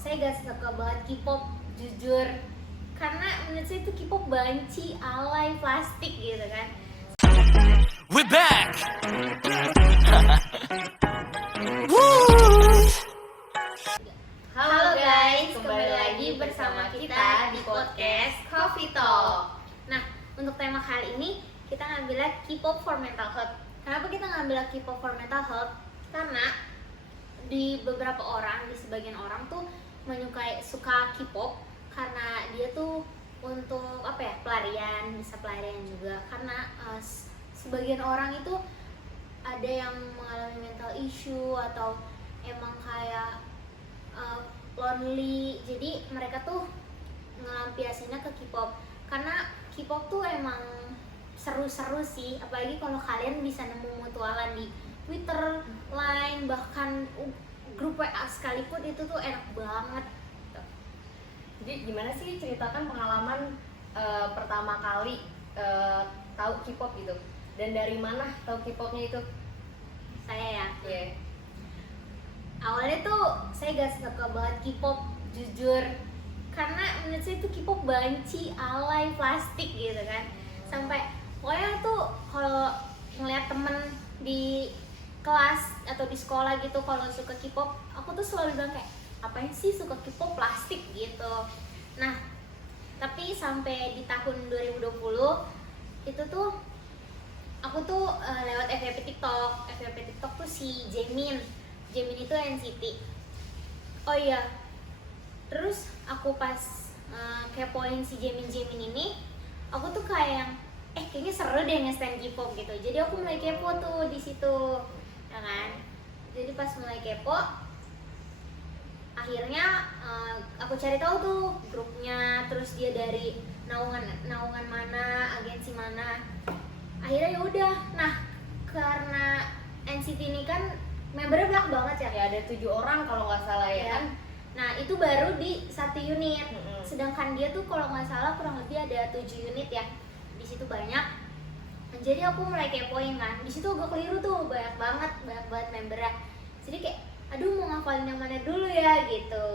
saya gak suka banget K-pop, jujur. Karena menurut saya itu K-pop banci, alay, plastik gitu kan. We're back. Halo guys, kembali lagi bersama kita di podcast Coffee Talk. Nah, untuk tema kali ini kita ngambilnya K-pop for mental health. Kenapa kita ngambil K-pop for mental health? Karena di beberapa orang, di sebagian orang tuh suka K-pop karena dia tuh untuk pelarian, bisa pelarian juga. Karena sebagian orang itu ada yang mengalami mental issue atau emang kayak lonely, jadi mereka tuh ngelampiasinnya ke K-pop. Karena K-pop tuh emang seru-seru sih, apalagi kalau kalian bisa nemu mutualan di Twitter, Line, bahkan grup WA sekalipun, itu tuh enak banget. Jadi gimana sih, ceritakan pengalaman pertama kali tahu K-pop gitu, dan dari mana tahu K-popnya itu? Saya ya, Yeah. awalnya tuh saya gak suka banget K-pop, jujur. Karena menurut saya itu K-pop banci, alay, plastik gitu kan. Sampai pokoknya tuh kalau ngeliat temen di kelas atau di sekolah gitu kalau suka K-pop, aku tuh selalu bilang kayak, apain sih suka K-pop, plastik gitu. Nah, tapi sampai di tahun 2020 itu tuh aku tuh lewat FYP TikTok tuh si Jaemin itu NCT. Oh iya, terus aku pas kepoin si Jaemin ini, aku tuh kayak yang kayaknya seru deh nge-stan K-pop gitu. Jadi aku mulai kepo tuh di situ, ya kan. Jadi pas mulai kepo, akhirnya aku cari tahu tuh grupnya, terus dia dari naungan mana, agensi mana. Akhirnya ya udah. Nah, karena NCT ini kan membernya banyak banget ya. Ya ada 7 orang kalau nggak salah ya kan. Nah, itu baru di 1 unit. Mm-mm. Sedangkan dia tuh kalau nggak salah kurang lebih ada 7 unit ya. Di situ banyak. Jadi aku mulai kepoin kan. Di situ agak keliru tuh, banyak banget membernya. Jadi kayak, aduh mau ngafalin yang mana dulu ya gitu.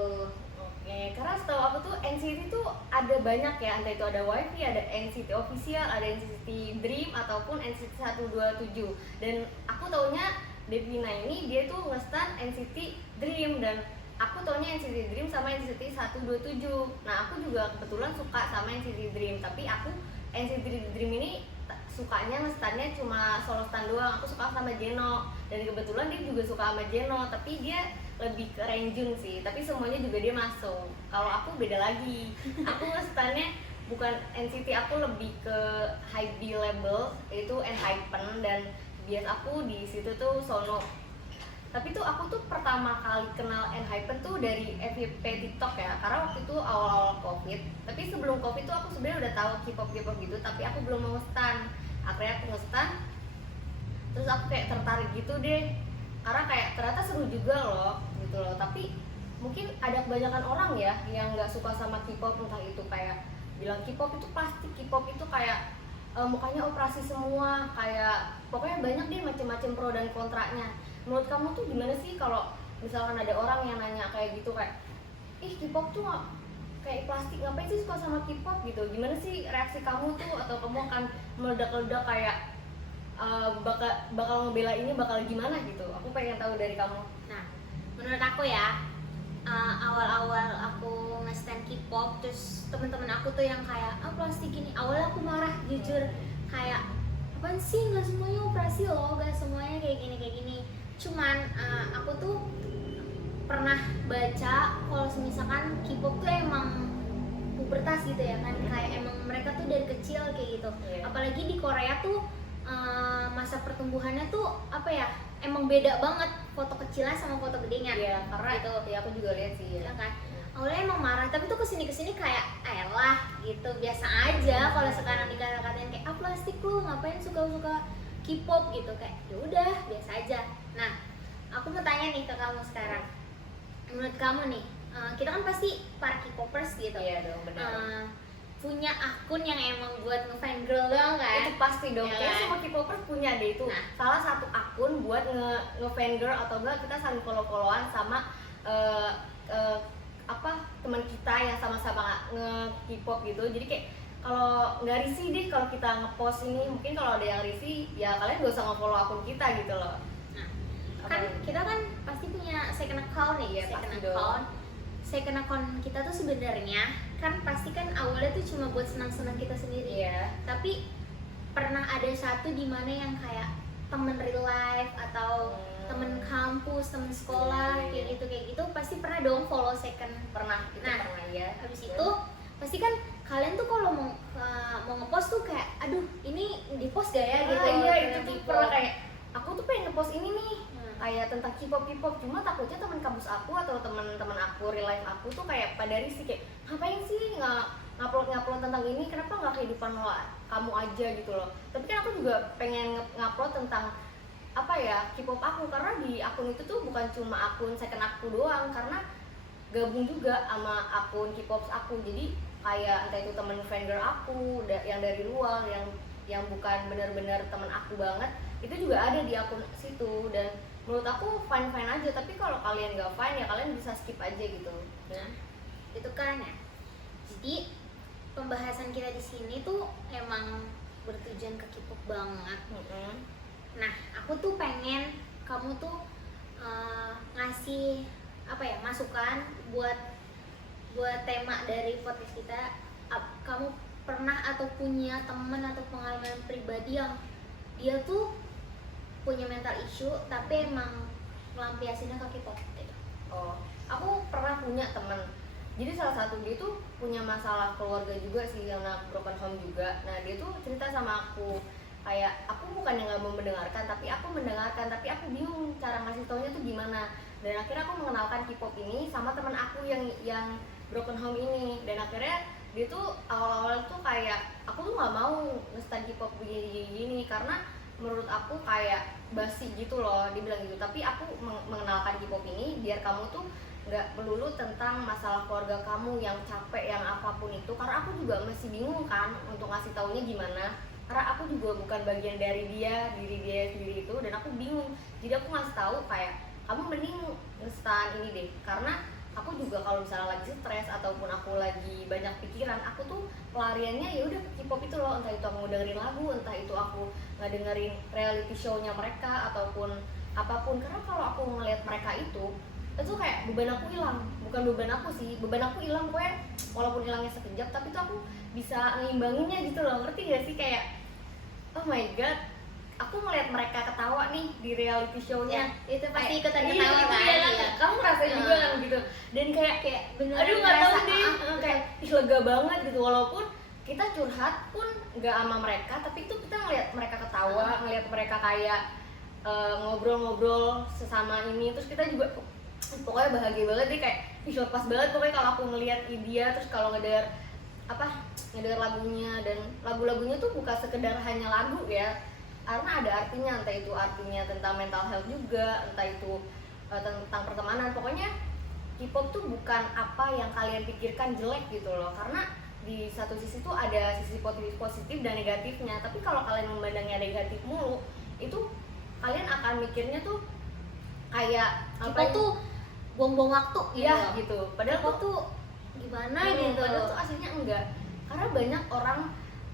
Oke, karena setahu aku tuh NCT tuh ada banyak ya, entah itu ada WiFi, ada NCT official, ada NCT Dream ataupun NCT 127. Dan aku taunya Devina ini dia tuh nge-stan NCT Dream, dan aku taunya NCT Dream sama NCT 127. Nah, aku juga kebetulan suka sama NCT Dream, tapi aku NCT Dream ini sukanya nge-stannya cuma solo stan doang. Aku suka sama Jeno, dan kebetulan dia juga suka sama Jeno, tapi dia lebih ke Renjun sih, tapi semuanya juga dia masuk. Kalau aku beda lagi, aku nge-stannya bukan NCT, aku lebih ke Hybe label, yaitu ENHYPEN, dan bias aku di situ tuh Sono. Tapi tuh aku tuh pertama kali kenal ENHYPEN tuh dari FYP TikTok ya, karena waktu itu awal-awal COVID. Tapi sebelum COVID tuh aku sebenarnya udah tahu K-pop gitu, tapi aku belum mau stan. Akhirnya aku nge-stan, terus aku kayak tertarik gitu deh, karena kayak ternyata seru juga loh gitu loh. Tapi mungkin ada kebanyakan orang ya yang nggak suka sama K-pop, entah itu kayak bilang K-pop itu plastik, K-pop itu kayak mukanya operasi semua, kayak pokoknya banyak deh macam-macam pro dan kontranya. Menurut kamu tuh gimana sih kalau misalkan ada orang yang nanya kayak gitu, kayak ih K-pop tuh kayak plastik, ngapain sih suka sama K-pop gitu? Gimana sih reaksi kamu tuh? Atau kamu akan meledak-ledak kayak bakal ngebela ini, bakal gimana gitu? Aku pengen tahu dari kamu. Nah, menurut aku ya, awal-awal aku nge-stan K-pop, terus temen-temen aku tuh yang kayak plastik ini, awalnya aku marah jujur, kayak apaan sih, nggak semuanya operasi loh, nggak semuanya kayak gini. Cuman aku tuh pernah baca kalau misalkan K-pop tuh emang pubertas gitu ya kan, kayak emang mereka tuh dari kecil kayak gitu. Yeah. Apalagi di Korea tuh masa pertumbuhannya tuh emang beda banget foto kecilnya sama foto gedenya. Iya, karena gitu. ya aku juga lihat sih Ya kan, awalnya emang marah, tapi tuh kesini kayak ayolah gitu, biasa aja. Kalau sekarang dikata-katain kayak plastik lu, ngapain suka K-pop gitu, kayak ya udah biasa aja. Nah, aku mau tanya nih ke kamu sekarang, menurut kamu nih, kita kan pasti para K-popers gitu. Iya dong, benar. Punya akun yang emang buat nge-fangirl doang kan? Itu pasti dong, Ya kayaknya kan? semua K-popers punya deh itu. Nah. Salah satu akun buat nge-fangirl, atau enggak kita saling follow-followan sama yang sama-sama nge-K-pop gitu. Jadi kayak kalau nggak risih deh kalau kita ngepost ini, mungkin kalau ada yang risih ya kalian gak usah nge-follow akun kita gitu loh. Nah, kan kita kan pasti punya second account nih ya, second account. Second account kita tuh sebenarnya kan pasti kan awalnya tuh cuma buat senang-senang kita sendiri. Iya. Tapi pernah ada satu di mana yang kayak temen real life atau temen kampus, temen sekolah, Iya. kayak gitu pasti pernah dong follow second. Pernah, itu Nah, pernah ya. Habis itu pasti kan kalian tuh kalau mau ngepost tuh kayak aduh ini di post gak ya gitu. Iya, itu tentang tuh K-pop. pernah kayak aku tuh pengen ngepost ini nih, kayak tentang K-pop, cuma takutnya teman kampus aku atau teman-teman aku, real life aku tuh kayak pada risih kayak ngapain sih ngupload tentang ini, kenapa nggak kehidupan lo kamu aja gitu loh. Tapi kan aku juga pengen ngupload tentang apa ya, K-pop aku, karena di akun itu tuh bukan cuma akun second aku doang, karena gabung juga sama akun K-pop aku. Jadi kayak entah itu temen fangirl aku yang dari luar, yang bukan benar-benar temen aku banget, itu juga ada di akun situ. Dan menurut aku fine aja, tapi kalau kalian nggak fine ya kalian bisa skip aja gitu. Nah, itu kan ya. Jadi pembahasan kita di sini tuh emang bertujuan ke K-pop banget. Nah, aku tuh pengen kamu tuh ngasih apa ya, masukan buat tema dari podcast kita. Kamu pernah atau punya teman atau pengalaman pribadi yang dia tuh punya mental issue tapi emang melampiasinya ke K-pop gitu. Oh, aku pernah punya temen. Jadi salah satu dia tuh punya masalah keluarga juga sih, yang broken home juga. Nah dia tuh cerita sama aku, kayak aku bukan yang nggak mau mendengarkan, tapi aku mendengarkan, tapi aku bingung cara ngasih taunya tuh gimana. Dan akhirnya aku mengenalkan K-pop ini sama teman aku yang broken home ini. Dan akhirnya dia tuh awal-awal tuh kayak aku tuh nggak mau nge-stan K-pop begini karena menurut aku kayak basi gitu loh, dia bilang gitu. Tapi aku mengenalkan K-pop ini biar kamu tuh nggak melulu tentang masalah keluarga kamu yang capek, yang apapun itu, karena aku juga masih bingung kan untuk ngasih taunya gimana, karena aku juga bukan bagian dari diri dia sendiri itu, dan aku bingung. Jadi aku ngasih tahu kayak kamu mending nge-stan ini deh, karena aku juga kalau misalnya lagi stres ataupun aku lagi banyak pikiran, aku tuh pelariannya ya udah K-pop itu loh, entah itu aku dengerin lagu, entah itu aku ngedengerin reality show-nya mereka ataupun apapun. Karena kalau aku ngeliat mereka itu kayak beban aku hilang, bukan beban aku sih, beban aku hilang pokoknya, walaupun hilangnya sekejap tapi tuh aku bisa ngeimbanginnya gitu loh, ngerti gak sih? Kayak oh my god, aku ngeliat mereka ketawa nih di reality show-nya, Ya, itu pasti ikutan iya, ketawa gitu kan? ya, Iya. kamu ngerasain juga kan gitu. Dan kayak bener aduh nggak tahu ngerasa, deh, kayak ih, lega banget gitu. Walaupun kita curhat pun nggak sama mereka, tapi itu kita ngeliat mereka ketawa, ngeliat mereka kayak ngobrol-ngobrol sesama ini, terus kita juga pokoknya bahagia banget deh, kayak ih lepas banget pokoknya kalau aku ngeliat dia. Terus kalau ngedenger lagunya, dan lagu-lagunya tuh bukan sekedar hanya lagu ya, karena ada artinya, entah itu artinya tentang mental health juga, entah itu tentang pertemanan. Pokoknya K-pop tuh bukan apa yang kalian pikirkan jelek gitu loh, karena di satu sisi tuh ada sisi positif dan negatifnya. Tapi kalau kalian memandangnya negatif mulu, itu kalian akan mikirnya tuh kayak K-pop tuh buang-buang waktu gitu. ya gitu. Padahal K-pop tuh gimana gitu. Padahal tuh aslinya enggak. Karena banyak orang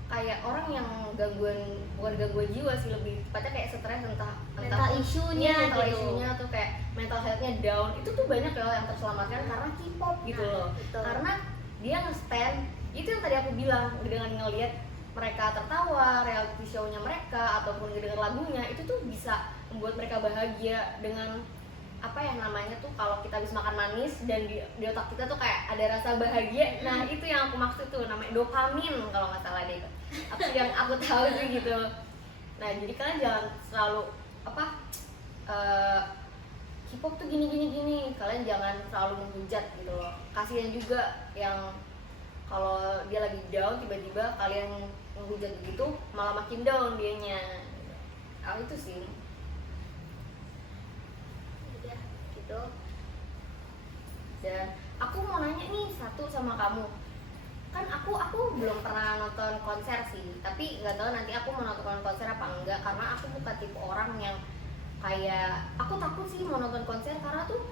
kayak orang yang bukan gangguan jiwa sih, lebih tepatnya kayak stres, entah mental issue-nya mental gitu. issue-nya tuh kayak mental health-nya down. Itu tuh banyak loh yang terselamatkan karena K-pop gitu Nah, loh. betul. Karena dia nge-stand, itu yang tadi aku bilang, dengan ngelihat mereka tertawa, reality show-nya mereka ataupun ngedenger lagunya, itu tuh bisa membuat mereka bahagia dengan apa ya namanya tuh, kalau kita habis makan manis dan di otak kita tuh kayak ada rasa bahagia. Nah itu yang aku maksud tuh, namanya dopamin kalau nggak salah deh, aku yang aku tahu sih gitu. Nah jadi kalian jangan selalu K-pop tuh gini, kalian jangan selalu menghujat gitu loh. Kasihan juga yang kalau dia lagi down tiba-tiba kalian menghujat begitu, malah makin down dianya. Itu sih. Gitu. Dan aku mau nanya nih satu sama kamu, kan aku belum pernah nonton konser sih, tapi nggak tahu nanti aku mau nonton konser apa enggak, karena aku bukan tipe orang yang kayak, aku takut sih mau nonton konser karena tuh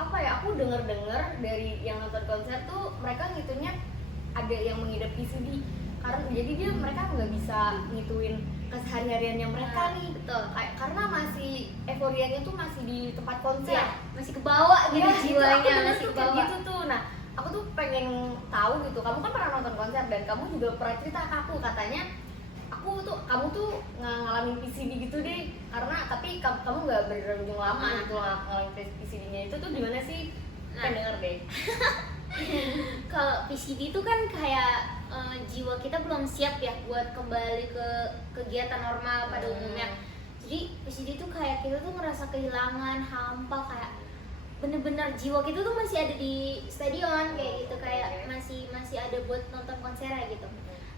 apa ya, aku denger dari yang nonton konser tuh mereka ngitungnya ada yang mengidap PCD karena jadi mereka nggak bisa ngituin kesehariannya mereka nih. Betul. Karena masih euforianya tuh masih di tempat konser. Ya, masih kebawa gitu Iya, jiwanya, aku masih tuh kayak kebawa. gitu tuh. Nah, aku tuh pengen tahu gitu. Kamu kan pernah nonton konser dan kamu juga pernah cerita ke aku katanya kamu tuh ngalamin PCD gitu deh. Karena tapi kamu nggak berujung lama gitu ngalamin PCD-nya itu tuh gimana sih? Kan denger deh. Kalau PCD itu kan kayak jiwa kita belum siap ya buat kembali ke kegiatan normal pada umumnya. Jadi PCD itu kayak kita tuh ngerasa kehilangan, hampa, kayak bener-bener jiwa kita tuh masih ada di stadion kayak gitu, kayak masih ada buat nonton konsernya gitu.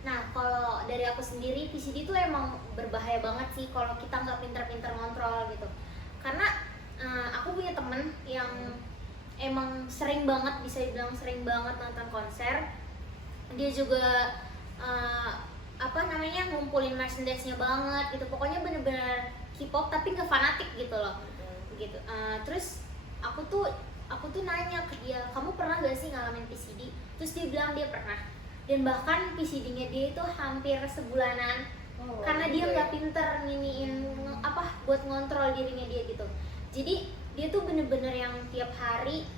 Nah, kalau dari aku sendiri PCD itu emang berbahaya banget sih kalau kita nggak pinter-pinter ngontrol gitu. Karena aku punya temen yang emang sering banget, bisa dibilang sering banget nonton konser. Dia juga ngumpulin merchandise-nya banget gitu. Pokoknya bener-bener K-pop tapi nggak fanatik gitu loh. Gitu. Terus aku tuh nanya ke dia, kamu pernah gak sih ngalamin PCD? Terus dia bilang dia pernah. Dan bahkan PCD-nya dia itu hampir sebulanan. Karena dia nggak pinter buat ngontrol dirinya dia gitu. Jadi dia tuh bener-bener yang tiap hari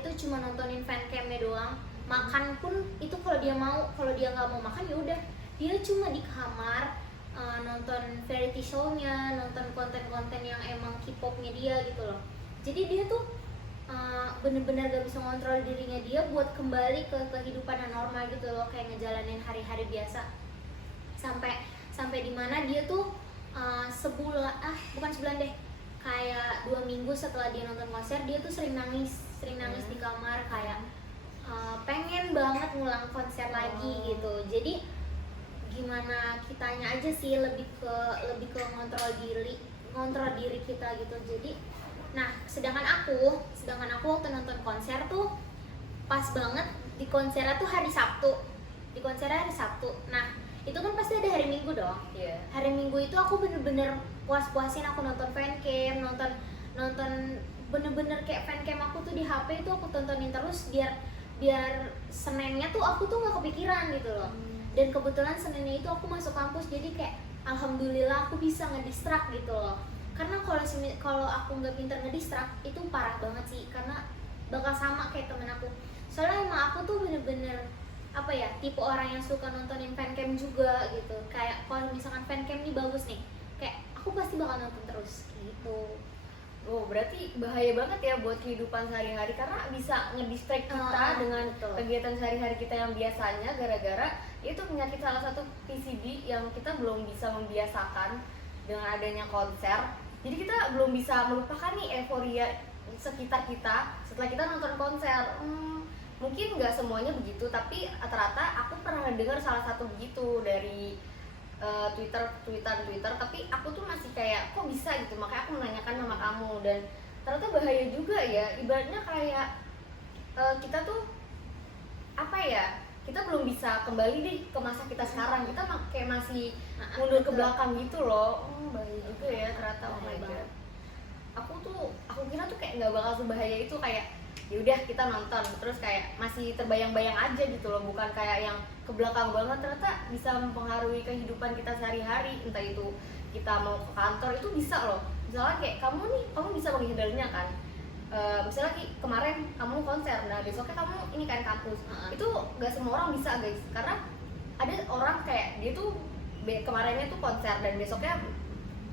tuh cuma nontonin fancamnya doang. Makan pun itu kalau dia nggak mau makan ya udah, dia cuma di kamar nonton variety show-nya, nonton konten-konten yang emang K-popnya dia gitu loh. Jadi dia tuh bener-bener gak bisa ngontrol dirinya dia buat kembali ke kehidupan yang normal gitu loh, kayak ngejalanin hari-hari biasa. Sampai dimana dia tuh bukan sebulan deh, kayak 2 minggu setelah dia nonton konser dia tuh sering nangis di kamar, kayak pengen banget ngulang konser lagi gitu. Jadi gimana kitanya aja sih lebih ke ngontrol diri kita gitu. Jadi sedangkan aku waktu nonton konser tuh pas banget di konsernya tuh hari Sabtu. Nah, itu kan pasti ada hari Minggu dong. Yeah. Hari Minggu itu aku bener-bener puas-puasin, aku nonton fancam, nonton bener-bener kayak fancam aku tuh di HP itu aku tontonin terus biar Seninnya tuh aku tuh nggak kepikiran gitu loh. Dan kebetulan Seninnya itu aku masuk kampus, jadi kayak alhamdulillah aku bisa ngedistract gitu loh. Karena kalau aku nggak pinter ngedistract itu parah banget sih, karena bakal sama kayak temen aku. Soalnya emang aku tuh bener-bener tipe orang yang suka nontonin fancam juga gitu. Kayak kalau misalkan fancam nih bagus nih, kayak aku pasti bakal nonton terus gitu. Oh, berarti bahaya banget ya buat kehidupan sehari-hari karena bisa ngedistract kita dengan betul. Kegiatan sehari-hari kita yang biasanya, gara-gara itu penyakit salah satu PCD yang kita belum bisa membiasakan dengan adanya konser. Jadi kita belum bisa melupakan nih euforia sekitar kita setelah kita nonton konser. Mungkin nggak semuanya begitu, tapi rata-rata aku pernah dengar salah satu begitu dari Twitter, tapi aku tuh masih kayak kok bisa gitu, makanya aku menanyakan sama kamu. Dan ternyata bahaya juga ya, ibaratnya kayak kita tuh kita belum bisa kembali deh ke masa kita sekarang, kita kayak masih mundur ke belakang gitu loh. Bahaya juga ya ternyata. Oh my god, aku kira tuh kayak nggak bakal sebahaya itu, kayak ya udah kita nonton terus kayak masih terbayang-bayang aja gitu loh, bukan kayak yang ke belakang banget. Ternyata bisa mempengaruhi kehidupan kita sehari-hari, entah itu kita mau ke kantor itu bisa loh. Misalnya kayak kamu bisa menghindarinya kan, misalnya kemarin kamu konser, nah besoknya kamu ini kan kampus. Itu nggak semua orang bisa guys, karena ada orang kayak dia tuh kemarinnya tuh konser dan besoknya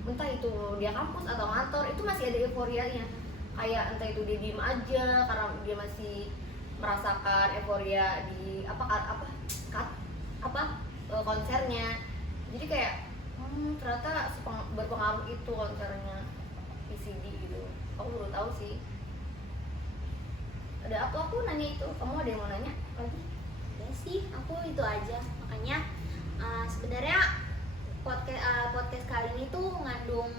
entah itu dia kampus atau kantor, itu masih ada euforianya. Kayak entah itu dia diem aja karena dia masih merasakan euforia di konsernya. Jadi kayak ternyata berpengaruh itu konsernya PCD gitu. Aku baru tahu sih. Ada aku nanya itu, kamu ada yang mau nanya lagi? Ya sih, aku itu aja. Makanya sebenarnya podcast kali ini tuh ngandung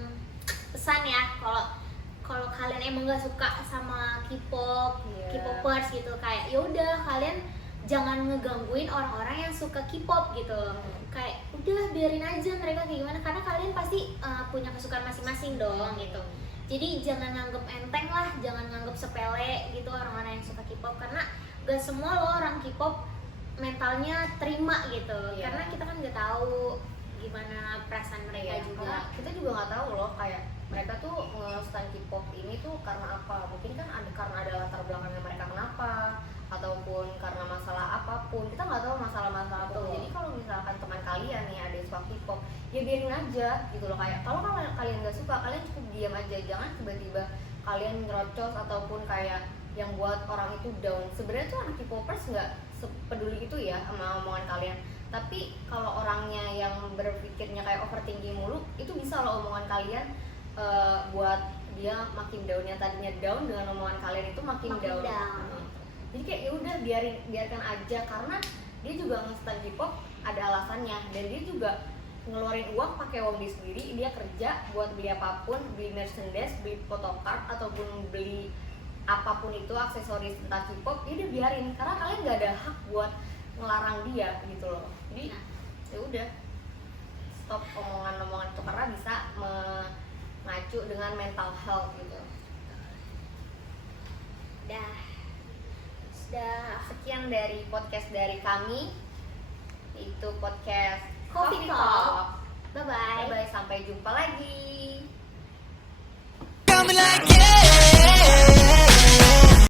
pesan ya, kalau kalian emang gak suka sama K-pop, K-popers gitu, kayak yaudah kalian jangan ngegangguin orang-orang yang suka K-pop gitu. Kayak udah biarin aja mereka kayak gimana, karena kalian pasti punya kesukaan masing-masing dong gitu. Jadi jangan nganggep enteng lah, jangan nganggep sepele gitu orang-orang yang suka K-pop, karena gak semua loh orang K-pop mentalnya terima gitu. Iya. Karena kita kan nggak tahu gimana perasaan mereka Iya, juga. karena kita juga nggak tahu loh kayak mereka tuh nge-stan K-pop ini tuh karena apa. Mungkin kan karena ada latar belakangnya mereka kenapa, ataupun karena masalah apapun. Kita nggak tahu masalah-masalah apa. Betul. Jadi kalau misalkan teman kalian nih ada yang suka K-pop, ya biarin aja gitu loh. Kayak kalau kalian nggak suka, kalian cukup diam aja, jangan tiba-tiba kalian ngerocos ataupun kayak yang buat orang itu down. Sebenarnya tuh anak K-popers nggak sepeduli itu ya sama omongan kalian. Tapi kalau orangnya yang berpikirnya kayak overthinking mulu, itu bisa loh omongan kalian buat dia makin down. Yang tadinya down dengan omongan kalian itu makin down. Jadi kayak ya udah biarkan aja, karena dia juga nge-stan K-pop ada alasannya, dan dia juga ngeluarin uang pakai uang dia sendiri. Dia kerja buat beli apapun, beli merchandise, beli photocard ataupun beli apapun itu aksesoris tentang K-pop, ya dia biarin, karena kalian nggak ada hak buat ngelarang dia gitu loh. Jadi ya udah, stop omongan-omongan itu, karena bisa mengacu dengan mental health gitu. Sudah sekian dari podcast dari kami, itu podcast Coffee Talk. Bye-bye. Bye-bye, sampai jumpa lagi.